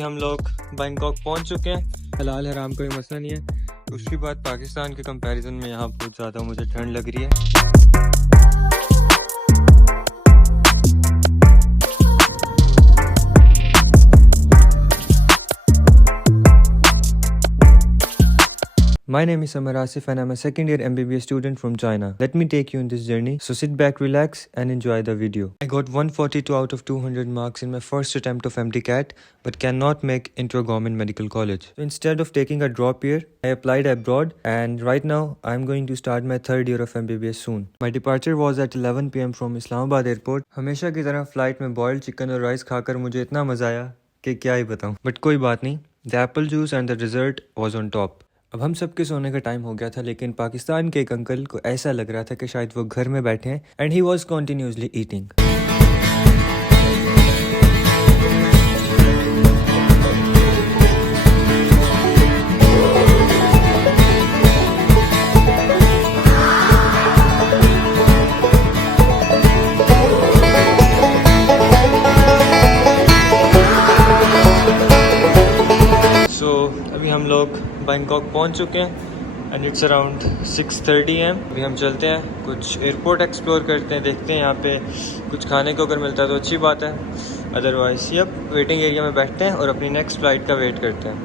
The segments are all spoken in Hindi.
अभी हम लोग बैंकॉक पहुंच चुके हैं। हलाल हराम कोई मसला नहीं है। दूसरी बात, पाकिस्तान के कंपैरिजन में यहाँ बहुत ज़्यादा मुझे ठंड लग रही है। My name is Samar Asif and I'm a second year MBBS student from China. Let me take you on this journey. So sit back, relax and enjoy the video. I got 142 out of 200 marks in my first attempt of MTCAT but cannot make into a government medical college. So instead of taking a drop year, I applied abroad and right now I'm going to start my third year of MBBS soon. My departure was at 11 PM from Islamabad airport. हमेशा की तरह फ्लाइट में बॉइल्ड चिकन और राइस खाकर मुझे इतना मजा आया कि क्या ही बताऊं. बट कोई बात नहीं. The apple juice and the dessert was on top. अब हम सबके सोने का टाइम हो गया था, लेकिन पाकिस्तान के एक अंकल को ऐसा लग रहा था कि शायद वो घर में बैठे हैं and he was continuously eating. अभी हम लोग बैंकॉक पहुंच चुके हैं एंड इट्स अराउंड 6:30 AM. अभी हम चलते हैं, कुछ एयरपोर्ट एक्सप्लोर करते हैं, देखते हैं यहाँ पे कुछ खाने को अगर मिलता है तो अच्छी बात है, अदरवाइज ये अब वेटिंग एरिया में बैठते हैं और अपनी नेक्स्ट फ्लाइट का वेट करते हैं.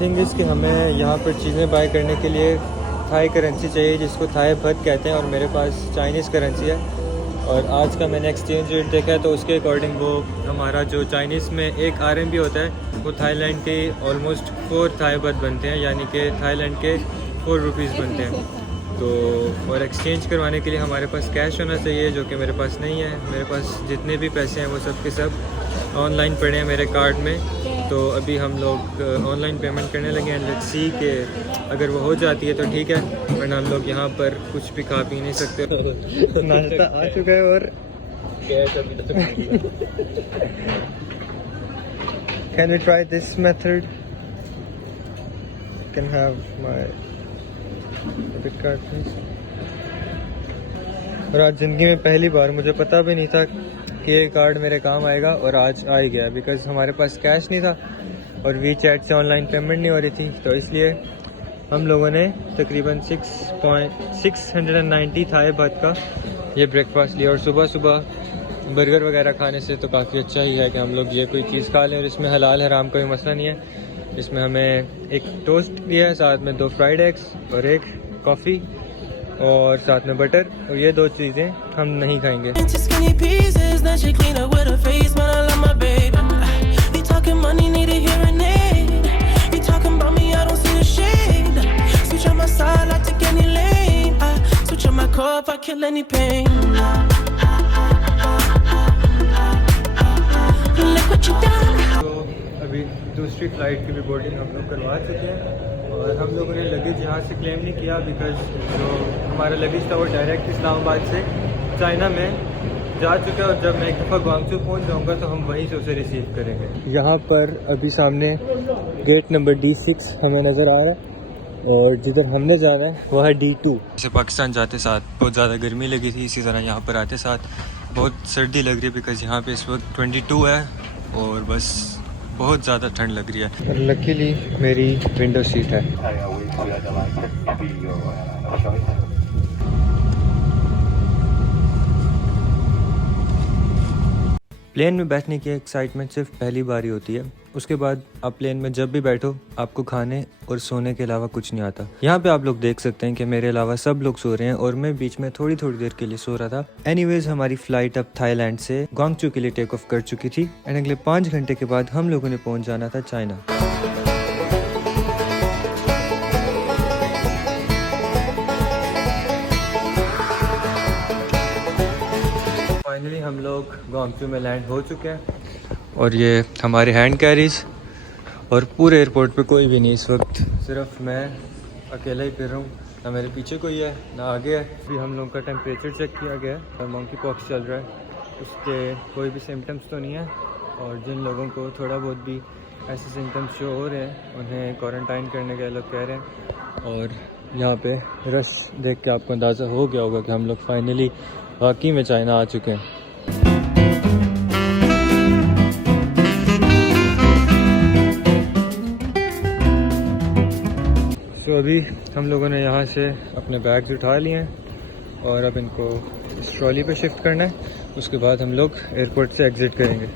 थिंग इज़ कि हमें यहाँ पर चीज़ें बाय करने के लिए थाई करेंसी चाहिए जिसको थाई बत कहते हैं और मेरे पास चाइनीज़ करेंसी है. और आज का मैंने एक्सचेंज रेट देखा है तो उसके अकॉर्डिंग वो हमारा जो चाइनीज़ में एक RMB होता है वो थाईलैंड के ऑलमोस्ट 4 थाई बत बनते हैं, यानी कि थाईलैंड के 4 रुपीज़ बनते हैं. तो और एक्सचेंज करवाने के लिए हमारे पास कैश होना चाहिए, जो कि मेरे पास नहीं है. मेरे पास जितने भी पैसे हैं वो सब के सब ऑनलाइन पड़े हैं मेरे कार्ड में. तो अभी हम लोग ऑनलाइन पेमेंट करने लगे हैं. लेट्स सी कि अगर वो हो जाती है तो ठीक है, वरना हम लोग यहाँ पर कुछ भी खा पी नहीं सकते. नाश्ता आ चुका है और can we try this method? Can have my debit card please. और आज ज़िंदगी में पहली बार, मुझे पता भी नहीं था कि ये कार्ड मेरे काम आएगा और आज आ ही गया, बिकॉज़ हमारे पास कैश नहीं था और वीचैट से ऑनलाइन पेमेंट नहीं हो रही थी. तो इसलिए हम लोगों ने तकरीबन 690 थाई बात का ये ब्रेकफास्ट लिया. और सुबह सुबह बर्गर वगैरह खाने से तो काफ़ी अच्छा ही है कि हम लोग ये कोई चीज़ खा लें. और इसमें हलाल हराम कोई मसला नहीं है. इसमें हमें एक टोस्ट दिया है, साथ में 2 फ्राइड एग्स और एक कॉफ़ी और साथ में बटर. और ये 2 चीज़ें हम नहीं खाएंगे. तो अभी दूसरी फ़्लाइट की भी बोर्डिंग हम लोग करवा चुके हैं और हम लोगों ने लगेज यहाँ से क्लेम नहीं किया, बिकॉज जो हमारा लगेज था वो डायरेक्ट इस्लामाबाद से चाइना में जा चुका है. और जब मैं एक दफ़ा ग्वांगचू पहुँच जाऊँगा तो हम वहीं से उसे रिसीव करेंगे. यहाँ पर अभी सामने गेट नंबर D6 हमें नज़र आ रहा है और जिधर हमने जाना है वो है D2. जैसे पाकिस्तान जाते साथ बहुत ज़्यादा गर्मी लगी थी, इसी तरह यहाँ पर आते साथ बहुत सर्दी लग रही है, बिकॉज यहाँ पे इस वक्त 22 है और बस बहुत ज़्यादा ठंड लग रही है. और लकीली मेरी विंडो सीट है. प्लेन में बैठने की एक्साइटमेंट सिर्फ पहली बार ही होती है. उसके बाद आप प्लेन में जब भी बैठो आपको खाने और सोने के अलावा कुछ नहीं आता. यहाँ पे आप लोग देख सकते हैं कि मेरे अलावा सब लोग सो रहे हैं और मैं बीच में थोड़ी थोड़ी देर के लिए सो रहा था. एनीवेज, हमारी फ्लाइट अब थाईलैंड से ग्वांगचू के लिए टेक ऑफ कर चुकी थी एंड अगले 5 घंटे के बाद हम लोगों ने पहुँच जाना था चाइना. फाइनली हम लोग ग्वांगचू में लैंड हो चुके हैं और ये हमारे हैंड कैरीज और पूरे एयरपोर्ट पे कोई भी नहीं इस वक्त, सिर्फ मैं अकेला ही फिर रहा हूँ. ना मेरे पीछे कोई है ना आगे है. अभी हम लोग का टेम्परेचर चेक किया गया और मंकी पॉक्स चल रहा है, उसके कोई भी सिम्टम्स तो नहीं है. और जिन लोगों को थोड़ा बहुत भी ऐसे सिम्टम्स शो हो रहे हैं, उन्हें क्वारंटाइन करने के लोग कह रहे हैं। और यहाँ पे रश देख के आपको अंदाज़ा हो गया होगा कि हम लोग फाइनली वाकई में चाइना आ चुके हैं। तो अभी हम लोगों ने यहाँ से अपने बैग्स उठा लिए हैं और अब इनको इस ट्रॉली पे शिफ्ट करना है। उसके बाद हम लोग एयरपोर्ट से एग्ज़िट करेंगे।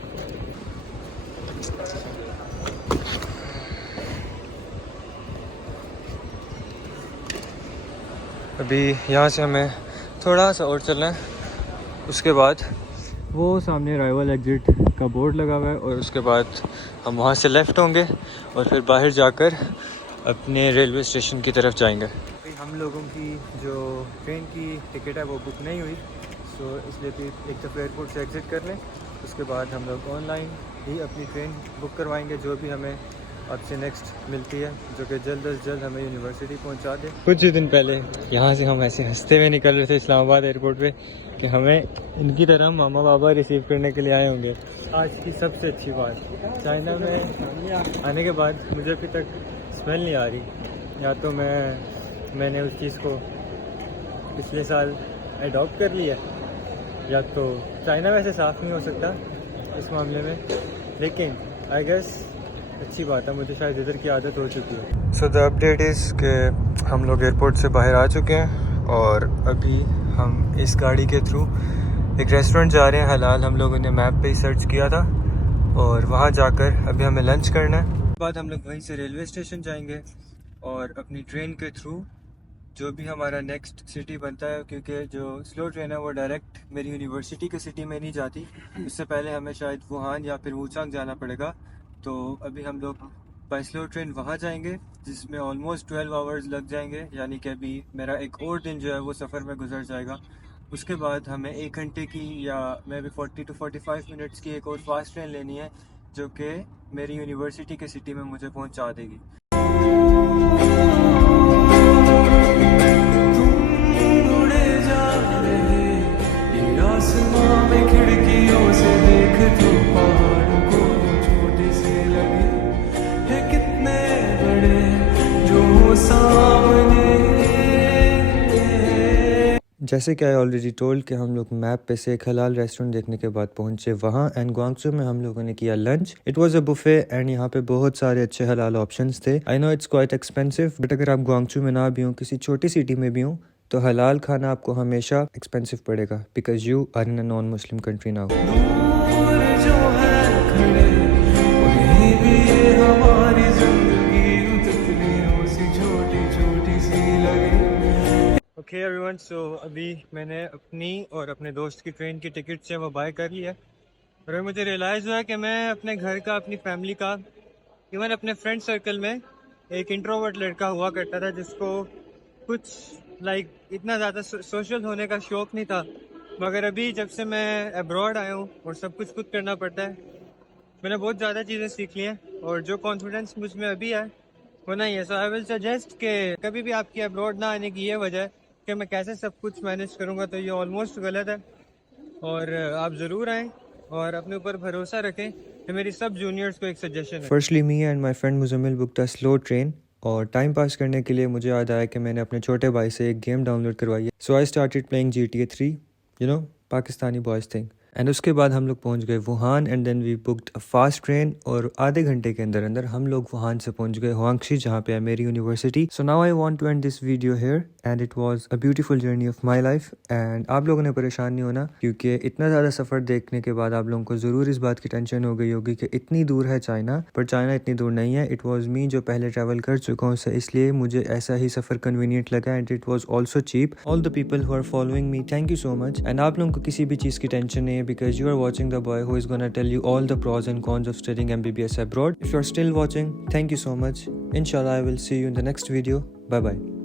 अभी यहाँ से हमें थोड़ा सा और चलना है, उसके बाद वो सामने अराइवल एग्ज़िट का बोर्ड लगा हुआ है और उसके बाद हम वहाँ से लेफ़्ट होंगे और फिर बाहर जाकर अपने रेलवे स्टेशन की तरफ जाएंगे। अभी हम लोगों की जो ट्रेन की टिकट है वो बुक नहीं हुई, तो इसलिए फिर एक दफ़ा एयरपोर्ट से एग्ज़िट कर लें, उसके बाद हम लोग ऑनलाइन ही अपनी ट्रेन बुक करवाएंगे जो भी हमें आपसे नेक्स्ट मिलती है, जो कि जल्द अज जल्द हमें यूनिवर्सिटी पहुंचा दे। कुछ ही दिन पहले यहाँ से हम ऐसे हंसते हुए निकल रहे थे इस्लामाबाद एयरपोर्ट पे कि हमें इनकी तरह मामा बाबा रिसीव करने के लिए आए होंगे। आज की सबसे अच्छी बात, चाइना में आने के बाद मुझे अभी तक स्मेल नहीं आ रही, या तो मैंने उस चीज़ को पिछले साल एडॉप्ट कर लिया, या तो चाइना वैसे साफ़ नहीं हो सकता इस मामले में, लेकिन आई गेस अच्छी बात है, मुझे शायद इधर की आदत हो चुकी है। सो द अपडेट इज़ कि हम लोग एयरपोर्ट से बाहर आ चुके हैं और अभी हम इस गाड़ी के थ्रू एक रेस्टोरेंट जा रहे हैं हलाल। हम लोगों ने मैप पे ही सर्च किया था और वहाँ जाकर अभी हमें लंच करना है। उसके बाद हम लोग वहीं से रेलवे स्टेशन जाएंगे और अपनी ट्रेन के थ्रू जो भी हमारा नेक्स्ट सिटी बनता है, क्योंकि जो स्लो ट्रेन है वो डायरेक्ट मेरी यूनिवर्सिटी के सिटी में नहीं जाती, उससे पहले हमें शायद वुहान या फिर वूचांग जाना पड़ेगा। तो अभी हम लोग बाय स्लो ट्रेन वहाँ जाएंगे जिसमें ऑलमोस्ट 12 आवर्स लग जाएंगे, यानी कि अभी मेरा एक और दिन जो है वो सफ़र में गुजर जाएगा। उसके बाद हमें 1 घंटे की या मे बी 40 to 45 मिनट्स की एक और फास्ट ट्रेन लेनी है जो कि मेरी यूनिवर्सिटी के सिटी में मुझे पहुँचा देगी। जैसे कि आई ऑलरेडी टोल्ड कि हम लोग मैप पे से एक हलाल रेस्टोरेंट देखने के बाद पहुंचे वहाँ, एंड ग्वांगसू में हम लोगों ने किया lunch. It was a buffet and यहाँ पे बहुत सारे अच्छे हलाल ऑप्शंस थे। I know it's quite expensive, but अगर आप ग्वांगसू में ना भी हो, किसी छोटी सिटी में भी हो, तो हलाल खाना आपको हमेशा एक्सपेंसिव पड़ेगा, because you are in a non Muslim country now. Okay everyone, so अभी मैंने अपनी और अपने दोस्त की ट्रेन की टिकट से वो बाय कर लिया और अभी मुझे रियलाइज़ हुआ कि मैं अपने घर का, अपनी फैमिली का, इवन अपने फ्रेंड सर्कल में एक इंट्रोवर्ट लड़का हुआ करता था जिसको कुछ इतना ज़्यादा सोशल होने का शौक़ नहीं था, मगर अभी जब से मैं अब्रॉड आया हूँ और सब कुछ खुद करना पड़ता है, मैंने बहुत ज़्यादा चीज़ें सीख ली हैं और जो कॉन्फिडेंस मुझ में अभी है वो नहीं है। सो आई विल सजेस्ट कि कभी भी आपकी अब्रॉड ना आने की ये वजह है कि मैं कैसे सब कुछ मैनेज करूँगा, तो ये ऑलमोस्ट गलत है और आप ज़रूर आएँ और अपने ऊपर भरोसा रखें। तो मेरी सब जूनियर्स को एक सजेशन है। Firstly me and my friend Muzammil booked a slow train, और टाइम पास करने के लिए मुझे याद आया कि मैंने अपने छोटे भाई से एक गेम डाउनलोड करवाई है। So I started playing GTA 3, you know, Pakistani boys thing. And उसके बाद हम लोग पहुंच गए Wuhan and then we booked a fast train, और आधे घंटे के अंदर अंदर हम लोग वुहान से पहुंच गए हुआंगशी, जहाँ पे है मेरी university. So now I want to end this video here, and it was a beautiful journey of my life. And आप लोगों ने परेशान नहीं होना, क्योंकि इतना ज़्यादा सफ़र देखने के बाद आप लोगों को ज़रूर इस बात की टेंशन हो गई होगी कि इतनी दूर है चाइना, पर चाइना इतनी दूर नहीं है। इट वॉज मी जो पहले ट्रैवल कर चुका हूँ, इसलिए मुझे ऐसा ही सफ़र कन्वीनियंट लगा, and it was also cheap. All the people who are following me, thank you so much. And आप लोगों को किसी भी चीज़ की टेंशन नहीं है, because you are watching the boy who is gonna tell you all the pros and cons of studying MBBS abroad. If you're still watching, thank you so much. Inshallah, I will see you in the next video. Bye bye.